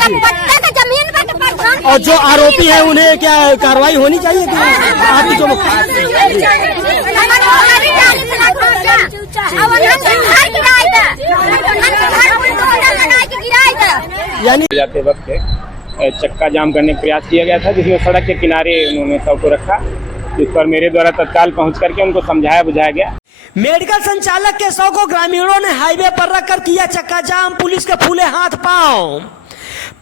जमीन पर और जो आरोपी है उन्हें क्या कार्रवाई होनी चाहिए कि आपकी जो यानी जाते वक्त चक्का जाम करने का प्रयास किया गया था, जिसमें सड़क के किनारे उन्होंने शव को रखा, जिस पर मेरे द्वारा तत्काल पहुंच करके उनको समझाया बुझाया गया। मेडिकल संचालक के शव को ग्रामीणों ने हाईवे पर रखकर किया चक्का जाम, पुलिस के फूले हाथ पांव।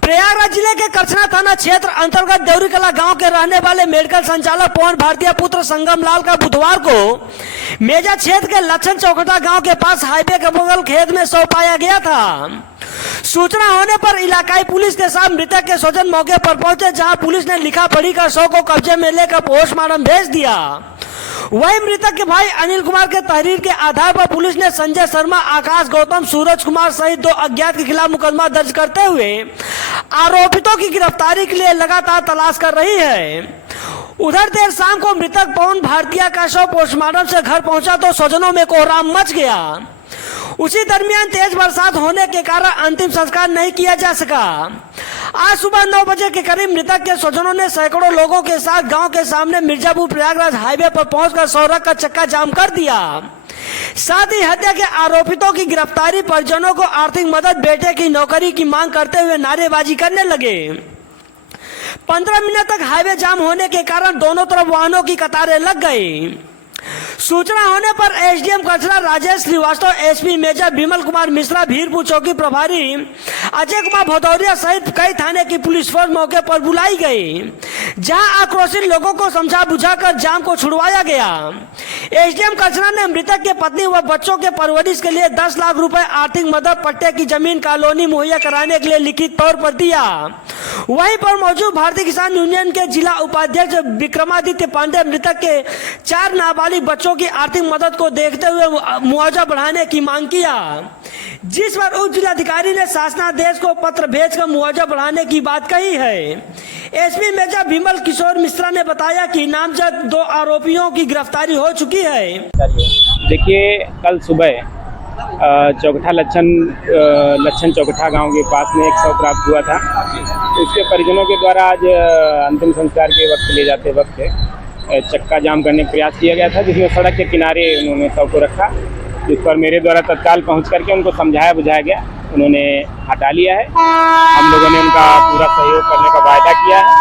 प्रयागराज जिले के करछना थाना क्षेत्र अंतर्गत देवरी कला गांव के रहने वाले मेडिकल संचालक पवन भारतीय पुत्र संगम लाल का बुधवार को मेजा क्षेत्र के लक्षण चौकटा गांव के पास हाईवे के बगल खेत में शव पाया गया था। सूचना होने पर इलाकाई पुलिस के साथ मृतक के स्वजन मौके पर पहुंचे, जहां पुलिस ने लिखा पढ़ी कर शव को कब्जे में लेकर पोस्टमार्टम भेज दिया। वही मृतक के भाई अनिल कुमार के तहरीर के आधार पर पुलिस ने संजय शर्मा, आकाश गौतम, सूरज कुमार सहित 2 अज्ञात के खिलाफ मुकदमा दर्ज करते हुए आरोपितों की गिरफ्तारी के लिए लगातार तलाश कर रही है। उधर देर शाम को मृतक पवन भारतीय का शव पोस्टमार्टम से घर पहुंचा तो स्वजनों में कोहराम मच गया। उसी दरमियान तेज बरसात होने के कारण अंतिम संस्कार नहीं किया जा सका। आज सुबह 9 बजे के करीब मृतक के स्वजनों ने सैकड़ों लोगों के साथ गांव के सामने मिर्जापुर प्रयागराज हाईवे पर पहुंचकर सड़क का चक्का जाम कर दिया। साथ ही हत्या के आरोपितों की गिरफ्तारी, परिजनों को आर्थिक मदद, बेटे की नौकरी की मांग करते हुए नारेबाजी करने लगे। 15 मिनट तक हाईवे जाम होने के कारण दोनों तरफ वाहनों की कतारें लग गई। सूचना होने पर SDM Karchhana Rajesh Srivastava, SP major Vimal Kumar Mishra, Bhirpur चौकी प्रभारी अजय कुमार भदौरिया सहित कई थाने की पुलिस फोर्स मौके पर बुलाई गई, जहां आक्रोशित लोगों को समझा बुझाकर जाम को छुड़वाया गया। एसडीएम करछना ने मृतक के पत्नी व बच्चों के परवरिश के लिए 10 लाख रुपए आर्थिक मदद, पट्टे की जमीन, कॉलोनी मुहैया कराने के लिए लिखित तौर पर दिया। वहीं पर मौजूद भारतीय किसान यूनियन के जिला उपाध्यक्ष विक्रमादित्य पांडे मृतक के 4 नाबालिग बच्चों की आर्थिक मदद को देखते हुए मुआवजा बढ़ाने की मांग किया, जिस पर उप जिलाधिकारी ने शासनादेश को पत्र भेजकर मुआवजा बढ़ाने की बात कही है। एसपी मेजर विमल किशोर मिश्रा ने बताया कि नामजद 2 आरोपियों की गिरफ्तारी हो चुकी है। देखिए, कल सुबह चौकठा लक्षण चौकठा गांव के पास में एक शव प्राप्त हुआ था। उसके परिजनों के द्वारा आज अंतिम संस्कार के वक्त ले जाते वक्त चक्का जाम करने का प्रयास किया गया था, जिसमें सड़क के किनारे उन्होंने शव को रखा, जिस पर मेरे द्वारा तत्काल पहुंच करके उनको समझाया बुझाया गया। उन्होंने हटा लिया है। हम लोगों ने उनका पूरा सहयोग करने का वायदा किया है,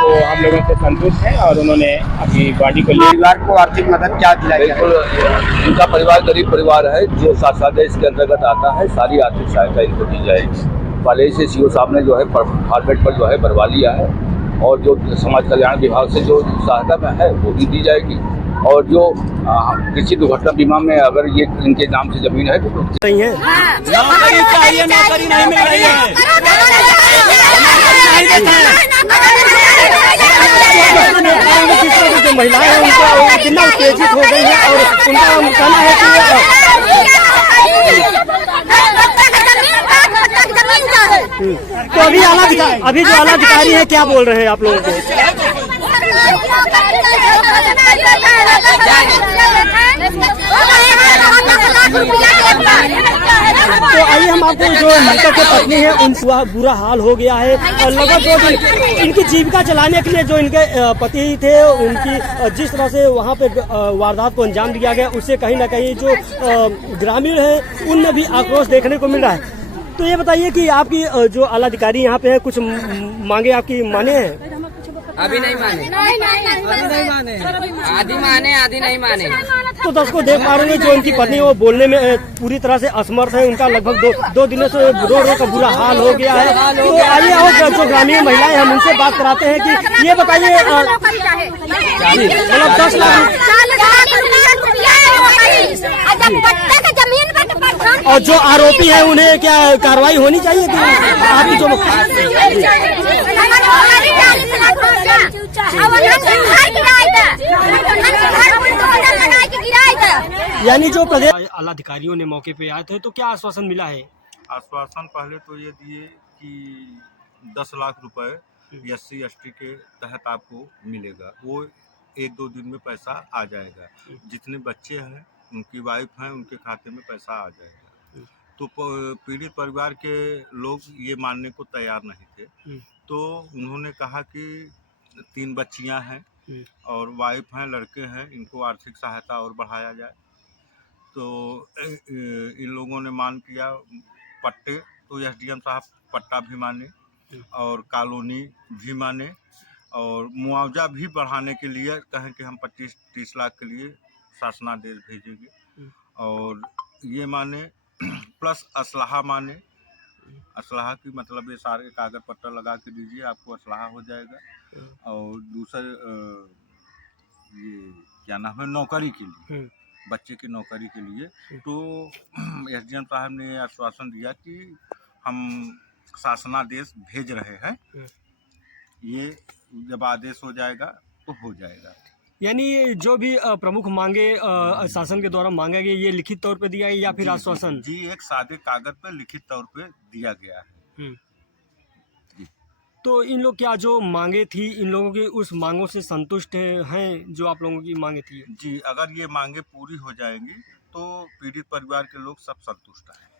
तो हम लोगों से संतुष्ट हैं और उन्होंने अपनी बॉडी को परिवार को आर्थिक मदद क्या दिलाई है? उनका परिवार गरीब परिवार है जो शासनादेश के अंतर्गत आता है। सारी आर्थिक सहायता इनको दी जाएगी। पहले से सीओ साहब ने जो है फॉर्मेट पर जो है भरवा लिया है, और जो समाज कल्याण विभाग से जो सहायता है वो भी दी जाएगी। और जो किसी दुर्घटना बीमा में अगर ये इनके नाम से जमीन है तो नहीं है, नौकरी चाहिए, नौकरी नहीं मिल रही है। जो महिलाएं हैं उनका कितना उत्तेजित हो गई है और उनका कहना है कि तो अभी जो आला अधिकारी है क्या बोल रहे हैं आप लोगों को? तो आइए हम आपको जो मृतक की पत्नी है उनका बुरा हाल हो गया है और लगभग 2 दिन इनकी जीविका चलाने के लिए जो इनके पति थे उनकी जिस तरह से वहाँ पे वारदात को अंजाम दिया गया, उससे कहीं ना कहीं जो ग्रामीण है उनमें भी आक्रोश देखने को मिल रहा है। तो ये बताइए कि आपकी जो आला अधिकारी यहाँ पे है, कुछ मांगे आपकी माने हैं? अभी नहीं माने, आधी माने आधी नहीं माने। तो दर्शकों देख पा रहे हैं जो उनकी पत्नी वो बोलने में पूरी तरह से असमर्थ है। उनका लगभग 2 दिनों से रो का बुरा हाल हो गया है। तो आइए और जो ग्रामीण महिलाएं हम उनसे बात कराते हैं कि ये बताइए, मतलब 10 लाख और जो आरोपी है उन्हें क्या कार्रवाई होनी चाहिए कि आपकी जो यानी जो प्रदेश आला अधिकारियों ने मौके पे आए थे तो क्या आश्वासन मिला है? आश्वासन पहले तो ये दिए कि 10 लाख रुपए SC ST के तहत आपको मिलेगा। वो 1-2 दिन में पैसा आ जाएगा। जितने बच्चे हैं, उनकी वाइफ हैं, उनके खाते में पैसा आ जाएगा। तो पीड़ित परिवार के लोग ये मानने को तैयार नहीं थे। तो उन्होंने कहा कि 3 बच्चियां हैं और वाइफ हैं, लड़के हैं, इनको आर्थिक सहायता और बढ़ाया जाए। तो इन लोगों ने मांग किया पट्टे, तो एसडीएम साहब पट्टा भी माने और कॉलोनी भी माने और मुआवजा भी बढ़ाने के लिए कहें कि हम 25-30 लाख के लिए शासनादेश भेजेंगे और ये माने प्लस असलाहा माने। असलाहा की मतलब ये सारे कागज पत्तर लगा के दीजिए, आपको असलाहा हो जाएगा। और दूसरे ये क्या नाम है, नौकरी के लिए, बच्चे की नौकरी के लिए। तो एसडीएम साहब ने आश्वासन दिया कि हम शासनादेश भेज रहे हैं, ये जब आदेश हो जाएगा तो हो जाएगा। यानी ये जो भी प्रमुख मांगे शासन के द्वारा मांगा गया, ये लिखित तौर पे दिया है या फिर आश्वासन? जी, एक सादे कागज पे लिखित तौर पे दिया गया है। तो इन लोग क्या जो मांगे थी, इन लोगों की उस मांगों से संतुष्ट हैं जो आप लोगों की मांगे थी? जी, अगर ये मांगे पूरी हो जाएंगी तो पीड़ित परिवार के लोग सब संतुष्ट हैं।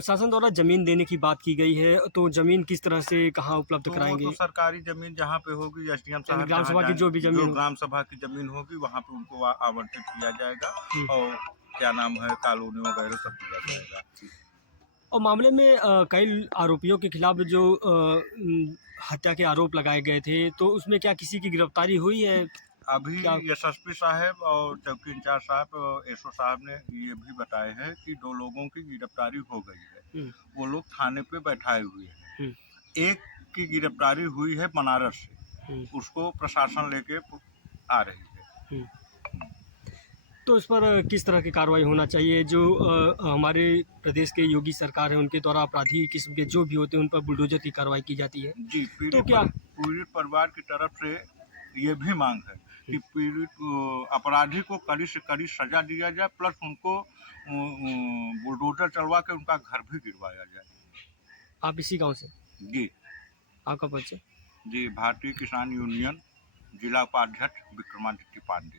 शासन द्वारा जमीन देने की बात की गई है, तो जमीन किस तरह से कहाँ उपलब्ध कराएंगे? तो सरकारी जमीन जहाँ पे होगी, एसडीएम साहब ग्राम सभा की जो भी जमीन ग्राम सभा की जमीन होगी वहाँ पे उनको आवंटित किया जाएगा और क्या नाम है, कॉलोनी वगैरह सब दिया जाएगा। और मामले में कई आरोपियों के खिलाफ जो हत्या के आरोप लगाए गए थे, तो उसमें क्या किसी की गिरफ्तारी हुई है? अभी एसएसपी साहब और चौकी इंचार्ज साहब, एसओ साहब ने ये भी बताए हैं कि 2 लोगों की गिरफ्तारी हो गई है, वो लोग थाने पे बैठाए हुए हैं। एक की गिरफ्तारी हुई है बनारस से, उसको प्रशासन लेके आ रही है। तो इस पर किस तरह की कार्रवाई होना चाहिए? जो हमारे प्रदेश के योगी सरकार है, उनके द्वारा अपराधी किस्म के जो भी होते हैं उन पर बुलडोजर की कार्रवाई की जाती है। जी, पीड़ित परिवार की तरफ से ये भी मांग है कि पीड़ित अपराधी को कड़ी से कड़ी सजा दिया जाए, प्लस उनको बुलडोजर चलवा के उनका घर भी गिरवाया जाए। आप इसी गांव से? जी। आपका परिचय? जी, भारतीय किसान यूनियन जिला उपाध्यक्ष विक्रमादित्य पांडे।